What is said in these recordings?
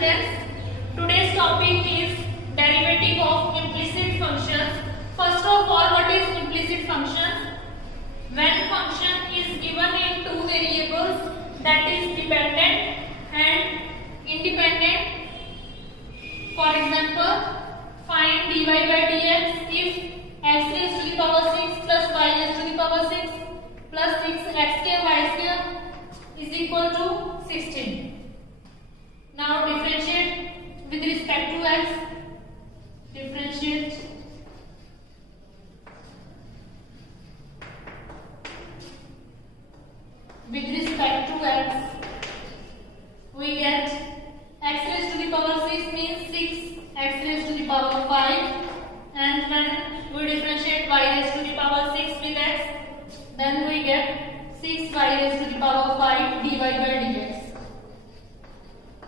students. Today's topic is derivative of implicit functions. First of all, what is implicit functions? When function is given in two variables, that is dependent and independent. For example, find dy by dx if x raised to the power 6 plus y raised to the power 6 plus 6x square y square is equal to 16. Now differentiate with respect to x. Differentiate with respect to x. We get x raised to the power 6 means 6 x raised to the power 5, and when we differentiate y raised to the power 6 with x, then we get 6 y raised to the power 5 dy by dx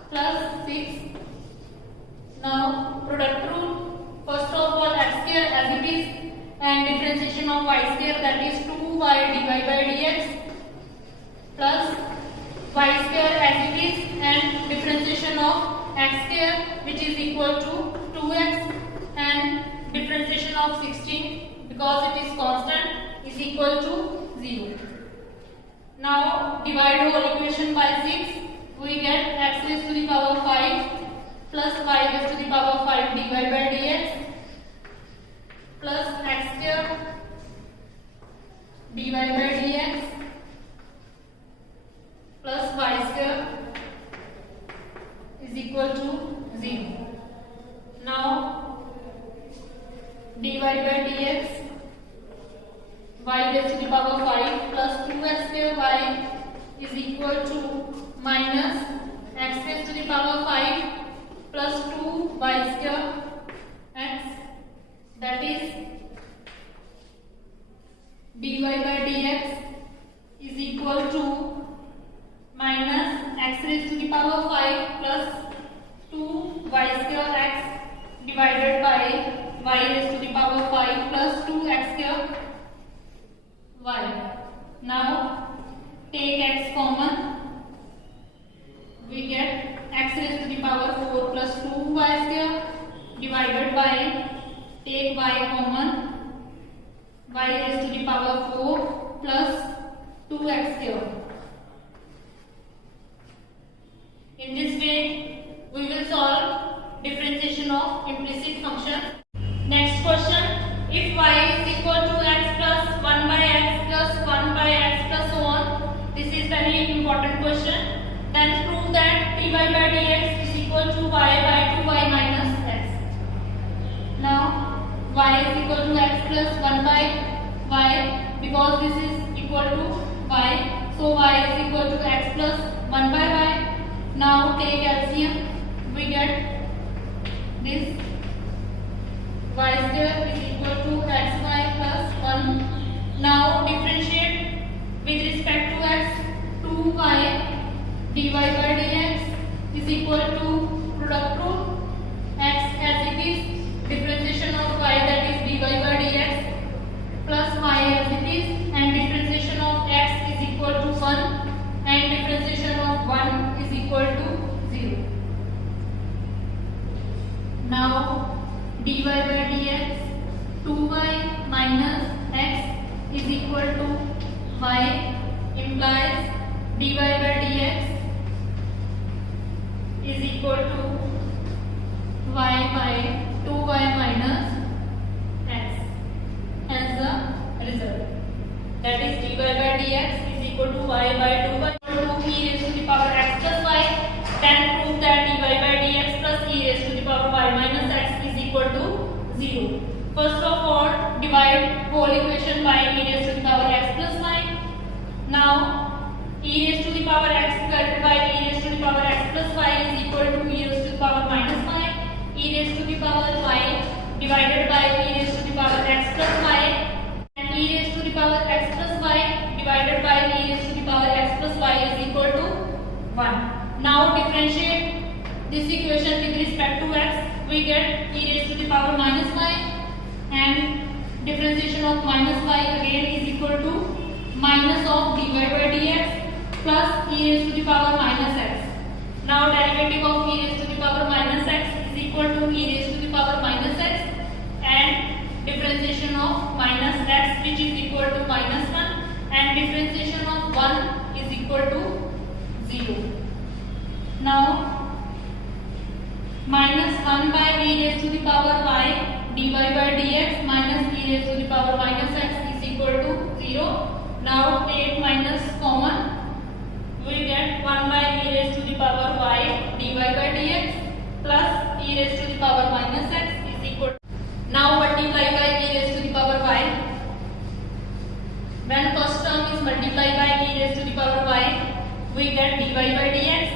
plus 6. Now product rule. First of all, x square as it is and differentiation of y square, that is 2y dy by dx plus y square as it is and differentiation of x square, which is equal to 2x, and differentiation of 16 because it is constant is equal to 0. Now divide whole equation by 6. We get x raised to the power 5 plus y raised to the power 5 dy by dx plus x square dy by dx plus y square is equal to 0. Now dy by dx y raised to the power 5 plus 2x square y is equal to minus x raised to the power 5 plus 2 y square x, that is dy by dx is equal to minus x raised to the power 5 plus 2 y square x divided by y raised to the power 5 plus 2 x square y. Now take x common. We get x raised to the power 4 plus 2y square divided by, take y common, y raised to the power 4 plus 2x square. In this way, we will solve differentiation of implicit function. Next question. If y is equal to x plus 1 by x plus 1 by x plus so on, this is very important question. Then prove that dy by dx is equal to y by 2y minus x. Now y is equal to x plus 1 by y, because this is equal to y, so y is equal to x plus 1 by y. Now take LCM. We get this y square is equal to xy plus 1. Now differentiate with respect to x. 2y dy by dx is equal to product rule, x as it is, differentiation of y, that is dy by dx plus y as it is, and differentiation of x is equal to 1 and differentiation of 1 is equal to 0. Now dy by dx 2y minus x is equal to y implies dy by dx is equal to y by 2y minus x as the result. That is dy by dx is equal to y by 2y equal to e raised to the power x plus y. Then prove that dy by dx plus e raised to the power y minus x is equal to 0. First of all, divide whole equation by e raised to the power x plus y. Now e raised to the power x divided by e raised to the power x plus y is equal to e raised to the power minus y. E raised to the power y divided by e raised to the power x plus y, and e raised to the power x plus y divided by e raised to the power x plus y is equal to 1. Now differentiate this equation with respect to x. We get e raised to the power minus y, and differentiation of minus y again is equal to minus of dy by dx plus e raised to the power minus x. Now derivative of e raised to the power e raised to the power minus x, and differentiation of minus x which is equal to minus 1, and differentiation of 1 is equal to 0. Now minus 1 by e raised to the power y dy by dx minus e raised to the power minus x is equal to 0. Now take minus common, we get 1 by e raised to the power y dy by dx plus e raised to the power minus x is equal to, now multiply by e raised to the power y. When first term is multiplied by e raised to the power y, we get dy by dx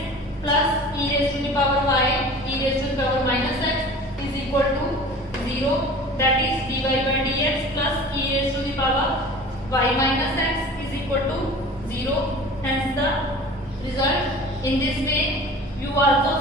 plus e raised to the power y e raised to the power minus x is equal to 0, that is dy by dx plus e raised to the power y minus x is equal to 0. Hence the result. In this way you also